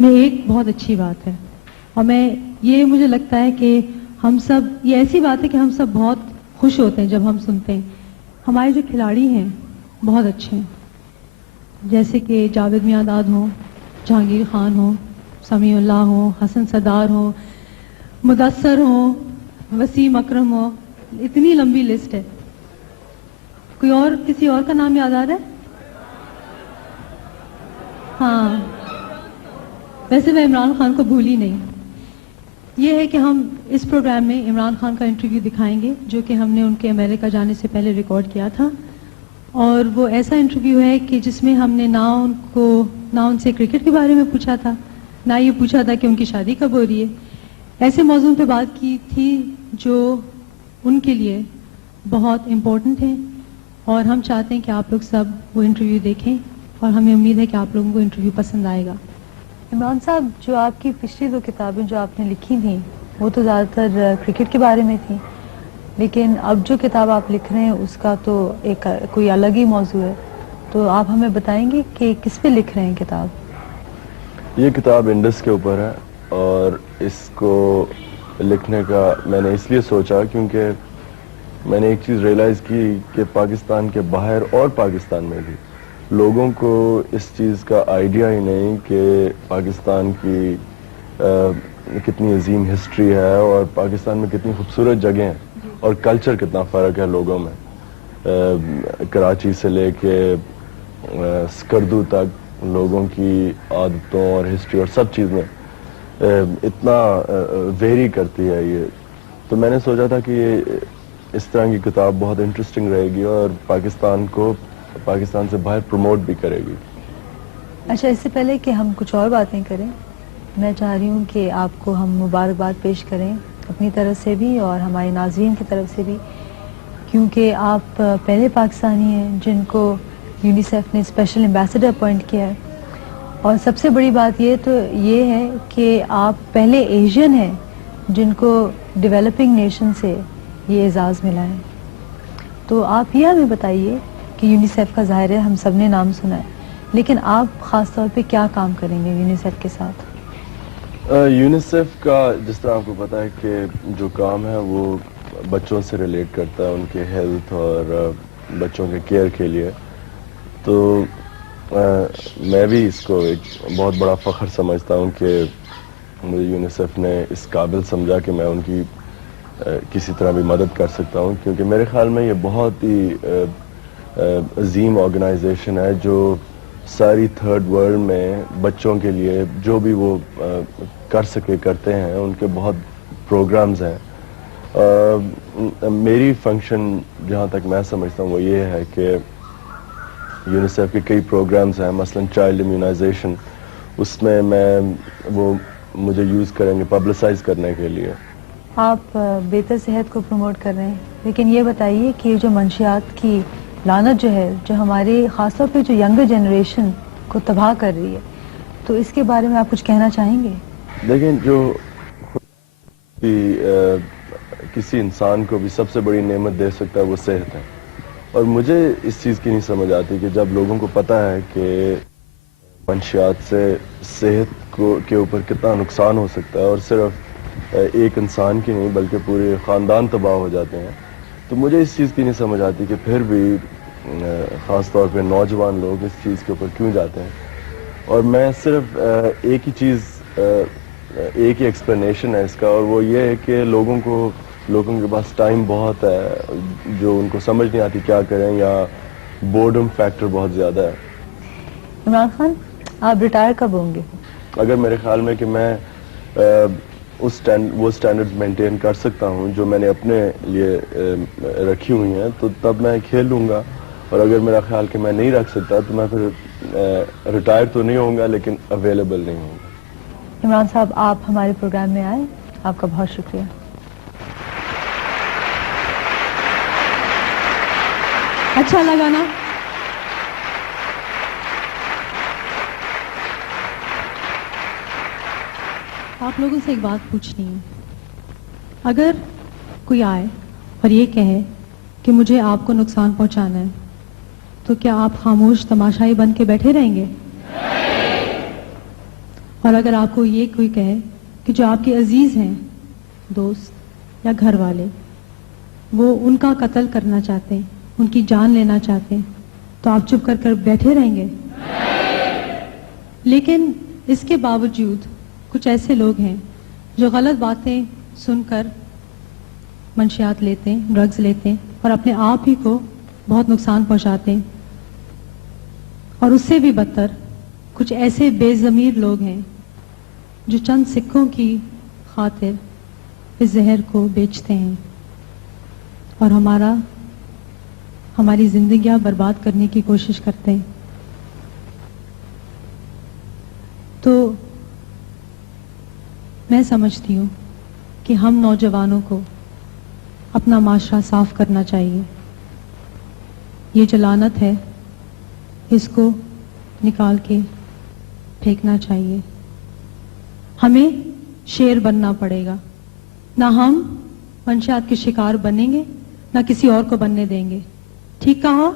میں ایک بہت اچھی بات ہے، اور یہ مجھے لگتا ہے کہ ہم سب، یہ ایسی بات ہے کہ ہم سب بہت خوش ہوتے ہیں جب ہم سنتے ہیں ہمارے جو کھلاڑی ہیں بہت اچھے ہیں، جیسے کہ جاوید میاں ہوں، جہانگیر خان ہوں، سمیع اللہ ہوں، حسن صدار ہوں، مدثر ہوں، وسیم اکرم ہوں، اتنی لمبی لسٹ ہے. کوئی اور، کسی اور کا نام یاد آ رہا ہے؟ ہاں، ویسے میں عمران خان کو بھولی نہیں. یہ ہے کہ ہم اس پروگرام میں عمران خان کا انٹرویو دکھائیں گے جو کہ ہم نے ان کے امریکہ جانے سے پہلے ریکارڈ کیا تھا، اور وہ ایسا انٹرویو ہے کہ جس میں ہم نے نہ ان سے کرکٹ کے بارے میں پوچھا تھا، نہ یہ پوچھا تھا کہ ان کی شادی کب ہو رہی ہے. ایسے موضوع پہ بات کی تھی جو ان کے لیے بہت امپورٹنٹ ہیں، اور ہم چاہتے ہیں کہ آپ لوگ سب وہ انٹرویو دیکھیں، اور ہمیں امید ہے کہ آپ لوگوں کو انٹرویو پسند آئے گا. عمران صاحب، جو آپ کی پچھلی 2 کتابیں جو آپ نے لکھی تھیں وہ تو زیادہ تر کرکٹ کے بارے میں تھیں، لیکن اب جو کتاب آپ لکھ رہے ہیں اس کا تو ایک کوئی الگ ہی موضوع ہے، تو آپ ہمیں بتائیں گے کہ کس پہ لکھ رہے ہیں کتاب؟ یہ کتاب انڈس کے اوپر ہے، اور اس کو لکھنے کا میں نے اس لیے سوچا کیونکہ میں نے ایک چیز ریئلائز کی کہ پاکستان کے باہر اور پاکستان میں بھی لوگوں کو اس چیز کا آئیڈیا ہی نہیں کہ پاکستان کی کتنی عظیم ہسٹری ہے، اور پاکستان میں کتنی خوبصورت جگہیں ہیں، اور کلچر کتنا فرق ہے لوگوں میں. کراچی سے لے کے سکردو تک لوگوں کی عادتوں اور ہسٹری اور سب چیز میں اتنا ویری کرتی ہے یہ. تو میں نے سوچا تھا کہ یہ اس طرح کی کتاب بہت انٹرسٹنگ رہے گی اور پاکستان کو پاکستان سے باہر پروموٹ بھی کرے گی. اچھا، اس سے پہلے کہ ہم کچھ اور باتیں کریں، میں چاہ رہی ہوں کہ آپ کو ہم مبارکباد پیش کریں اپنی طرف سے بھی اور ہمارے ناظرین کی طرف سے بھی، کیونکہ آپ پہلے پاکستانی ہیں جن کو یونیسیف نے اسپیشل ایمبیسڈر اپوائنٹ کیا ہے، اور سب سے بڑی بات تو یہ ہے کہ آپ پہلے ایشین ہیں جن کو ڈیولپنگ نیشن سے یہ اعزاز ملا ہے. تو آپ یہ ہمیں بتائیے کہ یونیسیف کا ظاہر ہے ہم سب نے نام سنا ہے، لیکن آپ خاص طور پہ کیا کام کریں گے یونیسیف کے ساتھ؟ یونیسیف کا جس طرح آپ کو پتہ ہے کہ جو کام ہے وہ بچوں سے ریلیٹ کرتا ہے، ان کے ہیلتھ اور بچوں کے کیئر کے لیے. تو میں بھی اس کو ایک بہت بڑا فخر سمجھتا ہوں کہ مجھے یونیسیف نے اس قابل سمجھا کہ میں ان کی کسی طرح بھی مدد کر سکتا ہوں، کیونکہ میرے خیال میں یہ بہت ہی عظیم آرگنائزیشن ہے جو ساری تھرڈ ورلڈ میں بچوں کے لیے جو بھی وہ کر سکے کرتے ہیں. ان کے بہت پروگرامز ہیں. میری فنکشن جہاں تک میں سمجھتا ہوں وہ یہ ہے کہ یونیسیف کے کئی پروگرامز ہیں، مثلا چائلڈ امیونائزیشن، اس میں وہ مجھے یوز کریں گے پبلسائز کرنے کے لیے. آپ بہتر صحت کو پروموٹ کر رہے ہیں، لیکن یہ بتائیے کہ جو منشیات کی لعنت جو ہے، جو ہمارے خاص طور پہ جو ینگر جنریشن کو تباہ کر رہی ہے، تو اس کے بارے میں آپ کچھ کہنا چاہیں گے؟ لیکن جو کسی انسان کو بھی سب سے بڑی نعمت دے سکتا ہے وہ صحت ہے، اور مجھے اس چیز کی نہیں سمجھ آتی کہ جب لوگوں کو پتہ ہے کہ منشیات سے صحت کے اوپر کتنا نقصان ہو سکتا ہے، اور صرف ایک انسان کی نہیں بلکہ پورے خاندان تباہ ہو جاتے ہیں، تو مجھے اس چیز کی نہیں سمجھ آتی کہ پھر بھی خاص طور پہ نوجوان لوگ اس چیز کے اوپر کیوں جاتے ہیں. اور میں صرف ایک ہی ایکسپلینیشن ہے اس کا، اور وہ یہ ہے کہ لوگوں کے پاس ٹائم بہت ہے جو ان کو سمجھ نہیں آتی کیا کریں، یا بورڈم فیکٹر بہت زیادہ ہے. عمران خان، آپ ریٹائر کب ہوں گے؟ اگر میرے خیال میں کہ میں وہ اسٹینڈرڈ مینٹین کر سکتا ہوں جو میں نے اپنے لیے رکھی ہوئی ہیں تو تب میں کھیل لوں گا، اور اگر میرا خیال کہ میں نہیں رکھ سکتا تو میں پھر ریٹائر تو نہیں ہوں گا لیکن اویلیبل نہیں ہوں گا. عمران صاحب، آپ ہمارے پروگرام میں آئے، آپ کا بہت شکریہ. اچھا لگا نا؟ آپ لوگوں سے ایک بات پوچھنی ہے. اگر کوئی آئے اور یہ کہے کہ مجھے آپ کو نقصان پہنچانا ہے تو کیا آپ خاموش تماشائی بن کے بیٹھے رہیں گے؟ اور اگر آپ کو یہ کوئی کہے کہ جو آپ کے عزیز ہیں، دوست یا گھر والے، وہ ان کا قتل کرنا چاہتے ہیں، ان کی جان لینا چاہتے ہیں، تو آپ چپ کر بیٹھے رہیں گے؟ لیکن اس کے باوجود کچھ ایسے لوگ ہیں جو غلط باتیں سن کر منشیات لیتے ہیں، ڈرگز لیتے ہیں اور اپنے آپ ہی کو بہت نقصان پہنچاتے ہیں. اور اس سے بھی بدتر کچھ ایسے بے ضمیر لوگ ہیں جو چند سکوں کی خاطر اس زہر کو بیچتے ہیں اور ہماری زندگیاں برباد کرنے کی کوشش کرتے ہیں. تو میں سمجھتی ہوں کہ ہم نوجوانوں کو اپنا معاشرہ صاف کرنا چاہیے. یہ جو لعنت ہے اس کو نکال کے پھینکنا چاہیے. ہمیں شیر بننا پڑے گا. نہ ہم منشیات کے شکار بنیں گے، نہ کسی اور کو بننے دیں گے. ٹھیک کہا؟